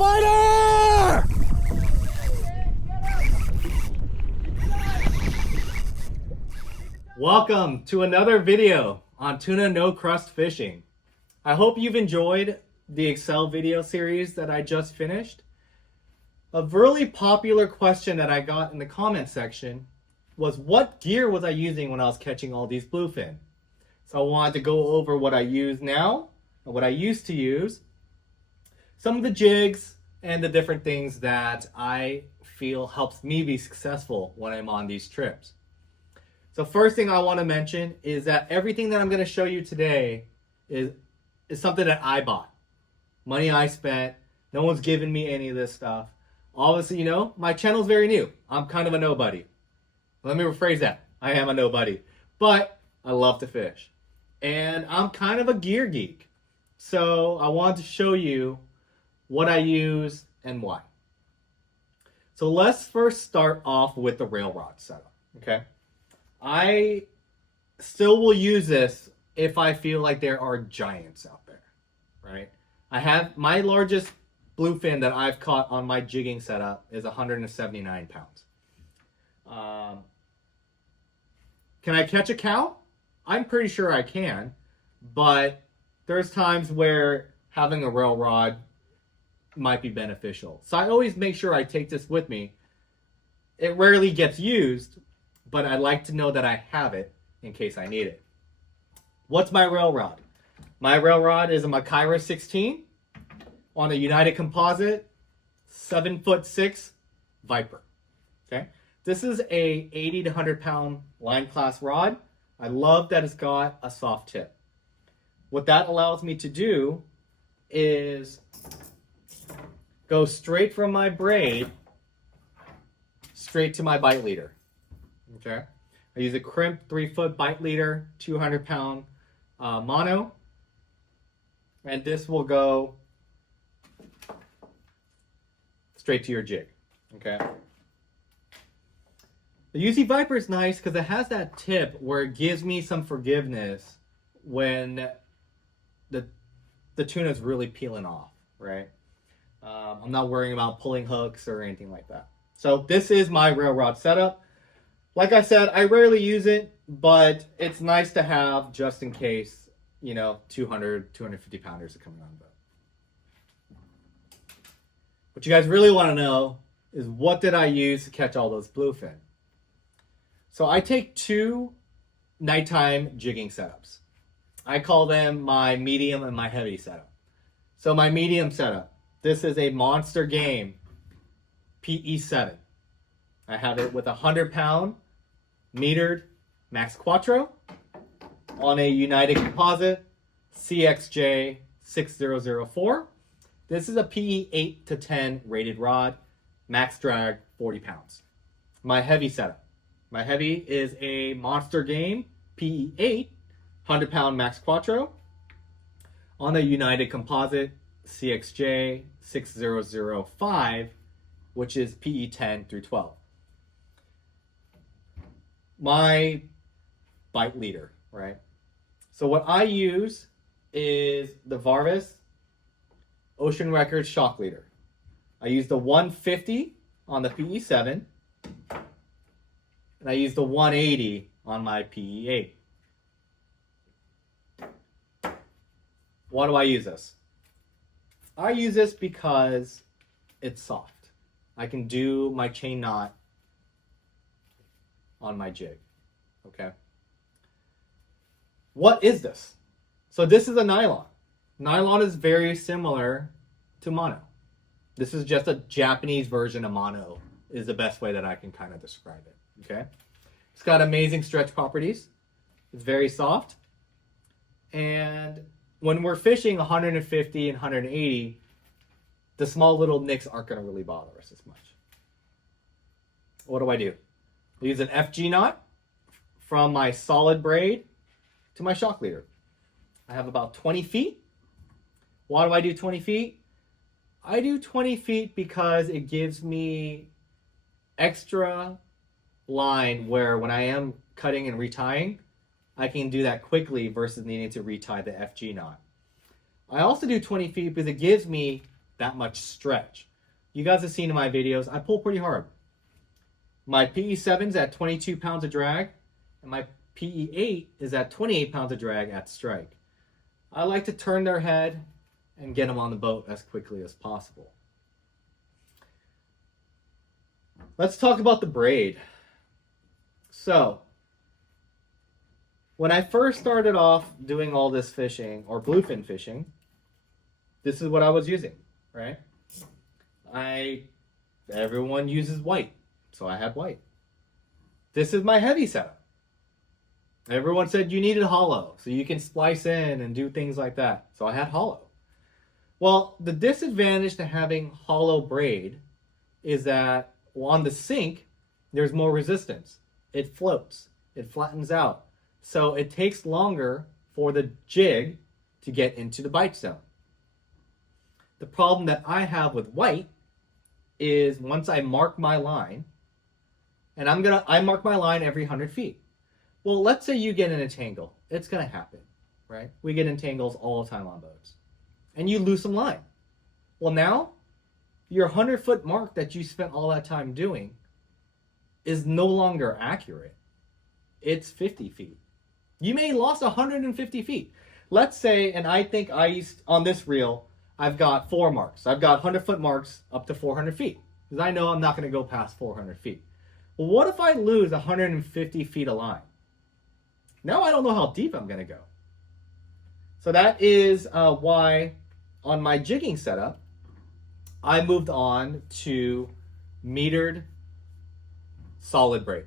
Spider! Welcome to another video on tuna no crust fishing. I hope you've enjoyed the Excel video series that I just finished. A really popular question that I got in the comment section was, what gear was I using when I was catching all these bluefin? So I wanted to go over what I use now and what I used to use, some of the jigs and the different things that I feel helps me be successful when I'm on these trips. So first thing I want to mention is that everything that I'm going to show you today is something that I bought. Money I spent. No one's given me any of this stuff. Obviously, you know, my channel's very new. I'm kind of a nobody. Let me rephrase that. I am a nobody. But I love to fish. And I'm kind of a gear geek. So I wanted to show you what I use and why. So let's first start off with the rail rod setup. Okay. I still will use this if I feel like there are giants out there, right? I have my largest bluefin that I've caught on my jigging setup is 179 pounds. Can I catch a cow? I'm pretty sure I can, but there's times where having a rail rod might be beneficial. So I always make sure I take this with me. It rarely gets used, but I like to know that I have it in case I need it. What's my rail rod? My rail rod is a Makyra 16 on a United Composite 7'6" Viper. Okay, this is a 80 to 100 pound line class rod. I love that it's got a soft tip. What that allows me to do is go straight from my braid straight to my bite leader. Okay, I use a Crimp 3-foot bite leader, 200 pound mono, and this will go straight to your jig. Okay, the UZ Viper is nice because it has that tip where it gives me some forgiveness when the tuna is really peeling off, right? I'm not worrying about pulling hooks or anything like that. So this is my rail rod setup. Like I said, I rarely use it, but it's nice to have just in case, you know, 200, 250 pounders are coming on the boat. What you guys really want to know is, what did I use to catch all those bluefin? So I take two nighttime jigging setups. I call them my medium and my heavy setup. So my medium setup, this is a Monster Game PE7. I have it with a 100 pound metered Max Quattro on a United Composite CXJ 6004. This is a PE 8 to 10 rated rod, max drag 40 pounds. My heavy setup. My heavy is a Monster Game PE 8, 100 pound Max Quattro on a United Composite CXJ 6005, which is PE 10 through 12. My bite leader, right? So what I use is the Varvis Ocean Records shock leader. I use the 150 on the PE7, and I use the 180 on my PE8. Why do I use this? I use this because it's soft. I can do my chain knot on my jig. Okay. What is this? So this is a nylon. Nylon is very similar to mono. This is just a Japanese version of mono, is the best way that I can kind of describe it. Okay. It's got amazing stretch properties. It's very soft. And when we're fishing 150 and 180, the small little nicks aren't going to really bother us as much. What do? I use an FG knot from my solid braid to my shock leader. I have about 20 feet. Why do I do 20 feet? I do 20 feet because it gives me extra line where when I am cutting and retying, I can do that quickly versus needing to retie the FG knot. I also do 20 feet because it gives me that much stretch. You guys have seen in my videos, I pull pretty hard. My PE7's at 22 pounds of drag, and my PE8 is at 28 pounds of drag at strike. I like to turn their head and get them on the boat as quickly as possible. Let's talk about the braid. So, when I first started off doing all this fishing, or bluefin fishing, this is what I was using, right? Everyone uses white, so I had white. This is my heavy setup. Everyone said you needed hollow, so you can splice in and do things like that. So I had hollow. Well, the disadvantage to having hollow braid is that on the sink, there's more resistance. It floats, it flattens out. So it takes longer for the jig to get into the bite zone. The problem that I have with white is once I mark my line, and I mark my line every 100 feet. Well, let's say you get in a tangle. It's gonna happen, right? We get in tangles all the time on boats. And you lose some line. Well, now your 100-foot mark that you spent all that time doing is no longer accurate. It's 50 feet. You may lost 150 feet. Let's say, and I think on this reel, I've got 4 marks. I've got 100-foot marks up to 400 feet. Because I know I'm not going to go past 400 feet. Well, what if I lose 150 feet of line? Now I don't know how deep I'm going to go. So that is why on my jigging setup, I moved on to metered solid braid.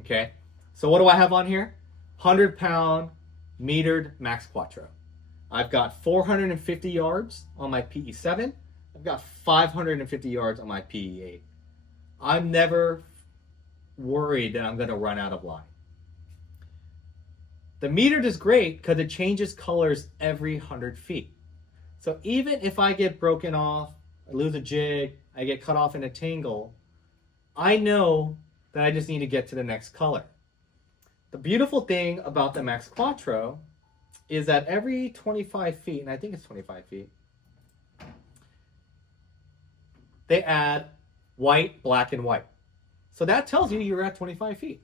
Okay, so what do I have on here? 100-pound metered Max Quattro. I've got 450 yards on my PE7. I've got 550 yards on my PE8. I'm never worried that I'm going to run out of line. The metered is great because it changes colors every 100 feet. So even if I get broken off, I lose a jig, I get cut off in a tangle, I know that I just need to get to the next color. The beautiful thing about the Max Quattro is that every 25 feet, and I think it's 25 feet, they add white, black, and white. So that tells you you're at 25 feet.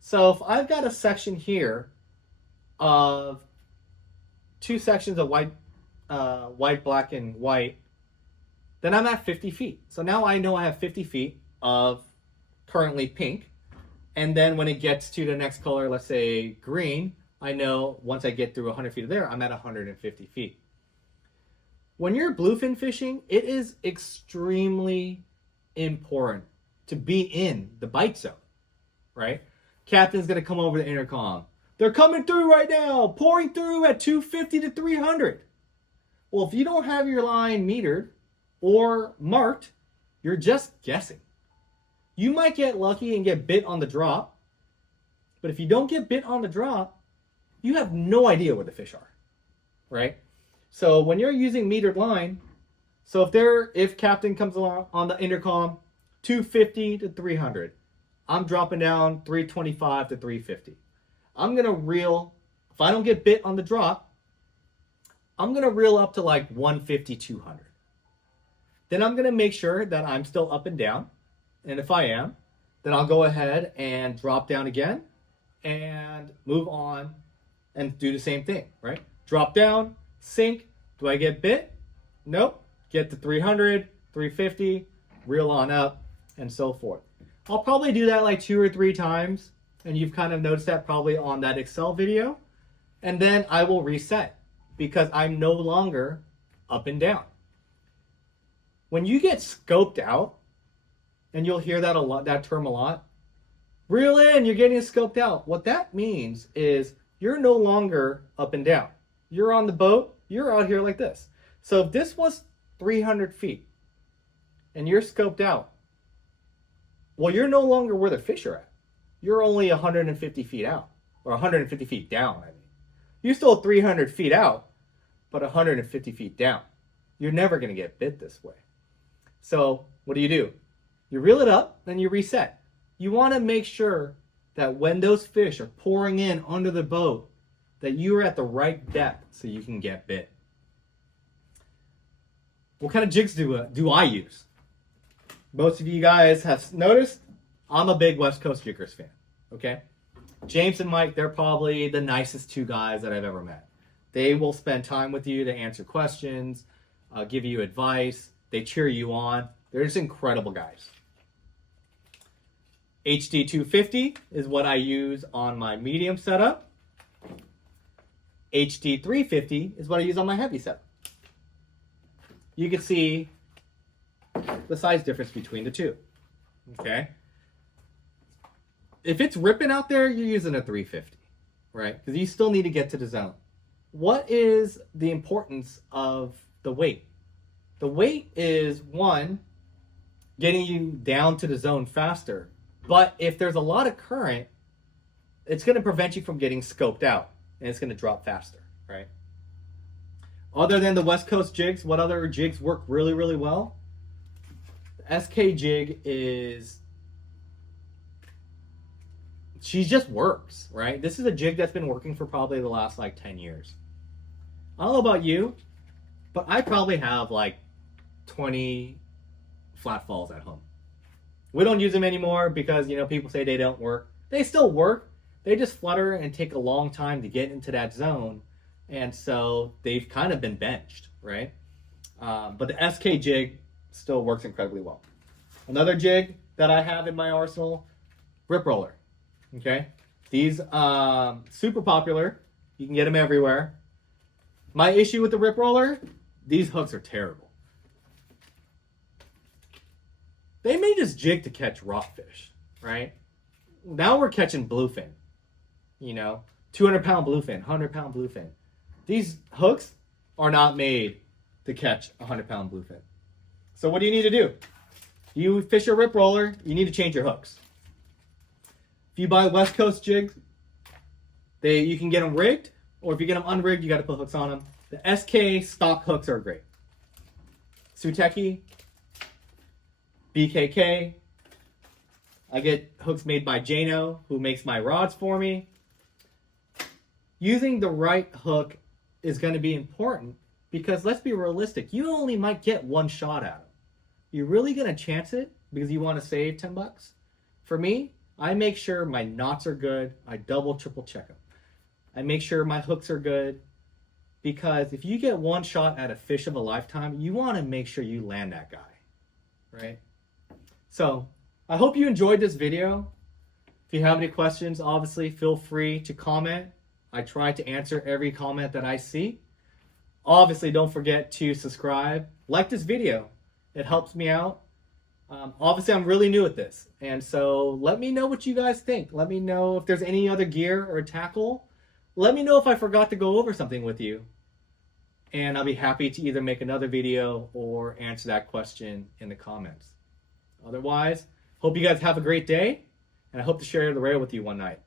So if I've got a section here of 2 sections of white, black, and white, then I'm at 50 feet. So now I know I have 50 feet of currently pink. And then when it gets to the next color, let's say green, I know once I get through 100 feet of there, I'm at 150 feet. When you're bluefin fishing, it is extremely important to be in the bite zone, right? Captain's gonna come over the intercom. They're coming through right now, pouring through at 250 to 300. Well, if you don't have your line metered or marked, you're just guessing. You might get lucky and get bit on the drop, but if you don't get bit on the drop, you have no idea where the fish are, right? So when you're using metered line, so if Captain comes along on the intercom, 250 to 300, I'm dropping down 325 to 350. I'm gonna reel, if I don't get bit on the drop, I'm gonna reel up to like 150, 200. Then I'm gonna make sure that I'm still up and down. And if I am, then I'll go ahead and drop down again and move on and do the same thing, right? Drop down, sink. Do I get bit? Nope. Get to 300, 350, reel on up, and so forth. I'll probably do that like 2 or 3 times, and you've kind of noticed that probably on that Excel video. And then I will reset because I'm no longer up and down. When you get scoped out, and you'll hear that a lot, that term a lot, reel in, you're getting scoped out. What that means is you're no longer up and down. You're on the boat, you're out here like this. So if this was 300 feet and you're scoped out, well, you're no longer where the fish are at. You're only 150 feet out, or 150 feet down, I mean. You're still 300 feet out, but 150 feet down. You're never gonna get bit this way. So what do? You reel it up, then you reset. You wanna make sure that when those fish are pouring in under the boat, that you're at the right depth so you can get bit. what kind of jigs do I use? Most of you guys have noticed I'm a big West Coast Jiggers fan, okay? James and Mike, they're probably the nicest two guys that I've ever met. They will spend time with you to answer questions, give you advice. They cheer you on. They're just incredible guys. HD 250 is what I use on my medium setup. HD 350 is what I use on my heavy setup. You can see the size difference between the two. Okay. If it's ripping out there, you're using a 350, right? Because you still need to get to the zone. What is the importance of the weight? The weight is, one, getting you down to the zone faster. But if there's a lot of current, it's going to prevent you from getting scoped out, and it's going to drop faster, right? Other than the West Coast jigs, what other jigs work really, really well? The SK jig is, she just works, right? This is a jig that's been working for probably the last like 10 years. I don't know about you, but I probably have like 20 flat falls at home. We don't use them anymore because, you know, people say they don't work. They still work. They just flutter and take a long time to get into that zone. And so they've kind of been benched, right? But the SK jig still works incredibly well. Another jig that I have in my arsenal, Rip Roller. Okay? These super popular. You can get them everywhere. My issue with the Rip Roller, these hooks are terrible. They may just jig to catch rockfish, right? Now we're catching bluefin, you know, 200-pound bluefin, 100-pound bluefin. These hooks are not made to catch a 100-pound bluefin. So what do you need to do? You fish a Rip Roller, you need to change your hooks. If you buy West Coast jigs, you can get them rigged, or if you get them unrigged, you got to put hooks on them. The SK stock hooks are great. Suteki, BKK. I get hooks made by Jano, who makes my rods for me. Using the right hook is going to be important because let's be realistic. You only might get one shot at them. You're really going to chance it because you want to save $10? For me, I make sure my knots are good. I double, triple check them. I make sure my hooks are good because if you get one shot at a fish of a lifetime, you want to make sure you land that guy, right? So I hope you enjoyed this video. If you have any questions, obviously feel free to comment. I try to answer every comment that I see. Obviously, don't forget to subscribe. Like this video. It helps me out. Obviously, I'm really new at this. And so let me know what you guys think. Let me know if there's any other gear or tackle. Let me know if I forgot to go over something with you. And I'll be happy to either make another video or answer that question in the comments. Otherwise, hope you guys have a great day. And I hope to share the rail with you one night.